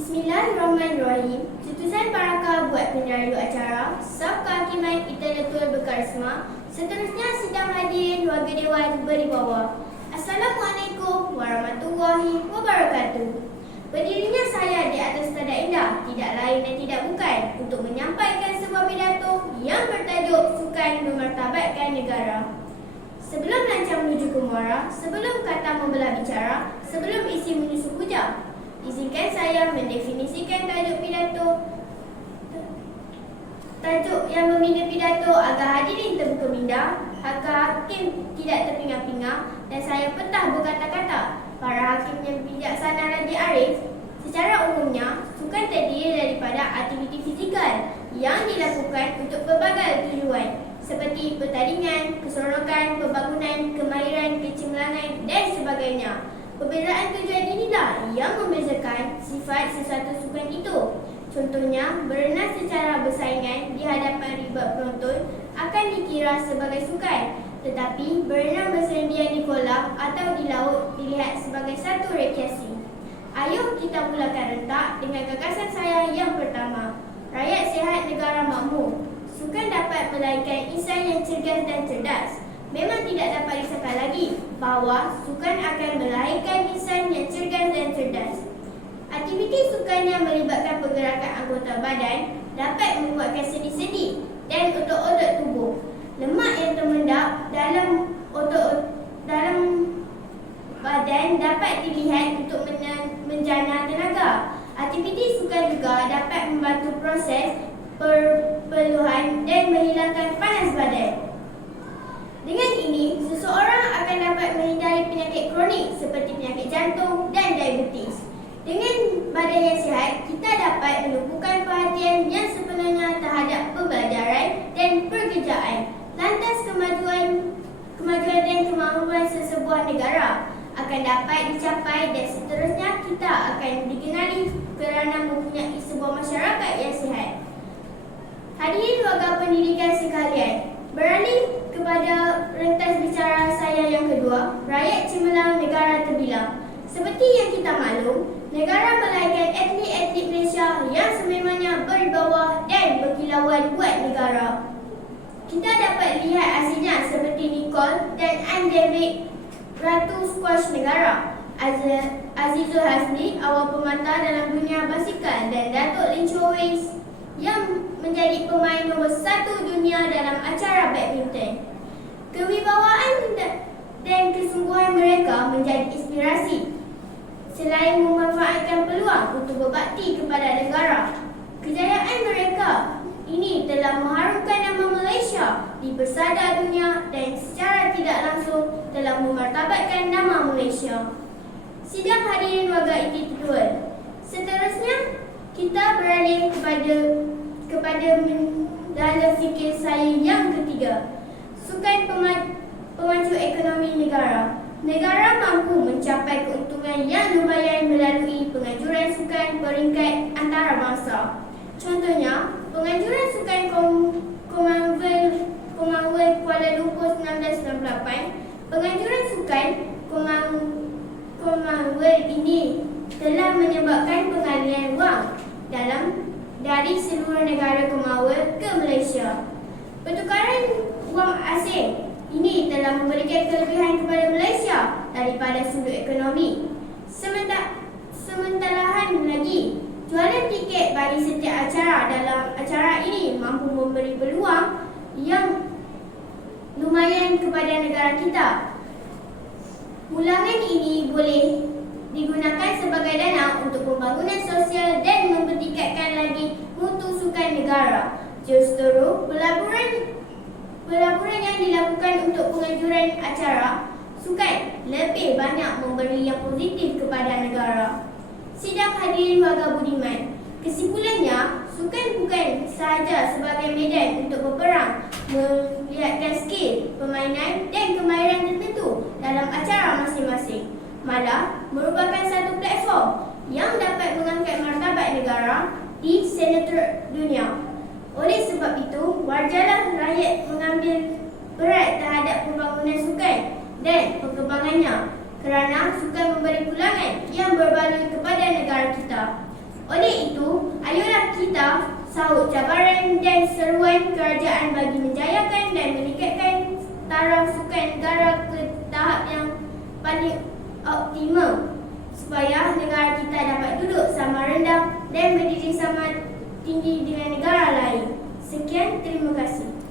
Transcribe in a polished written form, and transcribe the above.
Bismillahirrahmanirrahim. Cetusan Paraka buat penerayu acara Saf Kehakiman Intelektual Berkarisma. Seterusnya sidang hadirin warga dewan beribawah. Assalamualaikum warahmatullahi wabarakatuh. Berdirinya saya di atas tada indah tidak lain dan tidak bukan untuk menyampaikan sebuah pidato yang bertajuk Sukan Memartabatkan Negara. Sebelum lancang menuju ke muara, sebelum kata membelah bicara, sebelum isi menyusup hujah, izinkan saya mendefinisikan tajuk pidato. Tajuk yang membina pidato agar hadirin terbuka minda, agar hakim tidak terpinga-pinga, dan saya petah berkata-kata. Para hakim yang bijaksana lagi arif, secara umumnya, sukan terdiri daripada aktiviti fizikal yang dilakukan untuk berbagai tujuan, seperti pertandingan, keseronokan, pembangunan, kemahiran, kecemerlangan dan sebagainya. Perbezaan tujuan inilah yang membezakan sifat sesuatu sukan itu. Contohnya, berenang secara bersaingan di hadapan ribuan penonton akan dikira sebagai sukan, tetapi berenang bersendirian di kolam atau di laut dilihat sebagai satu rekreasi. Ayuh kita mulakan rentak dengan gagasan saya yang pertama. Rakyat sihat, negara makmur. Sukan dapat melahirkan insan yang cergas dan cerdas. Memang tidak dapat disangka lagi bahawa sukan akan melahirkan insan yang cergas dan cerdas. Aktiviti sukan yang melibatkan pergerakan anggota badan dapat membuatkan sendi-sendi dan otot-otot tubuh. Lemak yang termendap dalam badan dapat dilihat untuk menjana tenaga. Aktiviti sukan juga dapat membantu proses perpeluhan dan menghilangkan panas badan. Dengan ini, seseorang akan dapat menghindari penyakit kronik seperti penyakit jantung dan diabetes. Dengan badan yang sihat, kita dapat menumpukan perhatian yang sepenuhnya terhadap pembelajaran dan pekerjaan. Lantas kemajuan dan kemahuan sesebuah negara akan dapat dicapai dan seterusnya kita akan dikenali kerana mempunyai sebuah masyarakat yang sihat. Hadirin warga pendidikan sekalian, beralih kepada rentas bicara saya yang kedua, rakyat cemerlang, negara terbilang. Seperti yang kita maklum, negara melahirkan atlet-atlet Malaysia yang sememangnya berwibawa dan berkilauan buat negara. Kita dapat lihat hasilnya seperti Nicole dan Anne David, Ratu Squash negara, Azizul Hasni, awal pemata dalam dunia basikal, dan Datuk Lin Chow Wei yang menjadi pemain nombor 1 dunia dalam acara badminton. Kewibawaan dan kesungguhan mereka menjadi inspirasi. Selain memanfaatkan peluang untuk berbakti kepada negara, kejayaan mereka ini telah mengharumkan nama Malaysia di persada dunia dan secara tidak langsung telah memartabatkan nama Malaysia. Sidang hadirin warga intelektual. Seterusnya, kita beralih kepada mendala fikir saya yang ketiga. Sukan pemacu ekonomi negara. Negara mampu mencapai keuntungan yang lumayan melalui penganjuran sukan peringkat antarabangsa. Contohnya, penganjuran sukan Commonwealth Kuala Lumpur 1998. Penganjuran sukan Commonwealth ini telah menyebabkan pengalian wang dari seluruh negara Commonwealth ke Malaysia. Pertukaran wang asing ini telah memberikan kelebihan kepada Malaysia daripada sudut ekonomi. Sementara lagi, jualan tiket bagi setiap acara dalam acara ini mampu memberi peluang yang lumayan kepada negara kita. Mulangan ini boleh digunakan sebagai dana untuk pembangunan sosial dan mempertingkatkan lagi mutu sukan negara. Justru pelaburan yang dilakukan untuk penganjuran acara sukan lebih banyak memberi yang positif kepada negara. Sidang hadirin warga budiman, kesimpulannya, sukan bukan sahaja sebagai medan untuk berperang, melihatkan skill, permainan dan kemahiran tertentu dalam acara masing-masing. Malah merupakan satu platform yang dapat mengangkat martabat negara di senator dunia. Oleh sebab itu, wajarlah rakyat mengambil berat terhadap pembangunan sukan dan perkembangannya kerana sukan memberi pulangan yang berbaloi kepada negara kita. Oleh itu, ayolah kita sahut cabaran dan seruan kerajaan bagi menjayakan dan meningkatkan taraf sukan negara ke tahap yang paling optimum supaya negara kita dapat duduk sama rendah dan berdiri sama tinggi dengan negara lain. Sekian, terima kasih.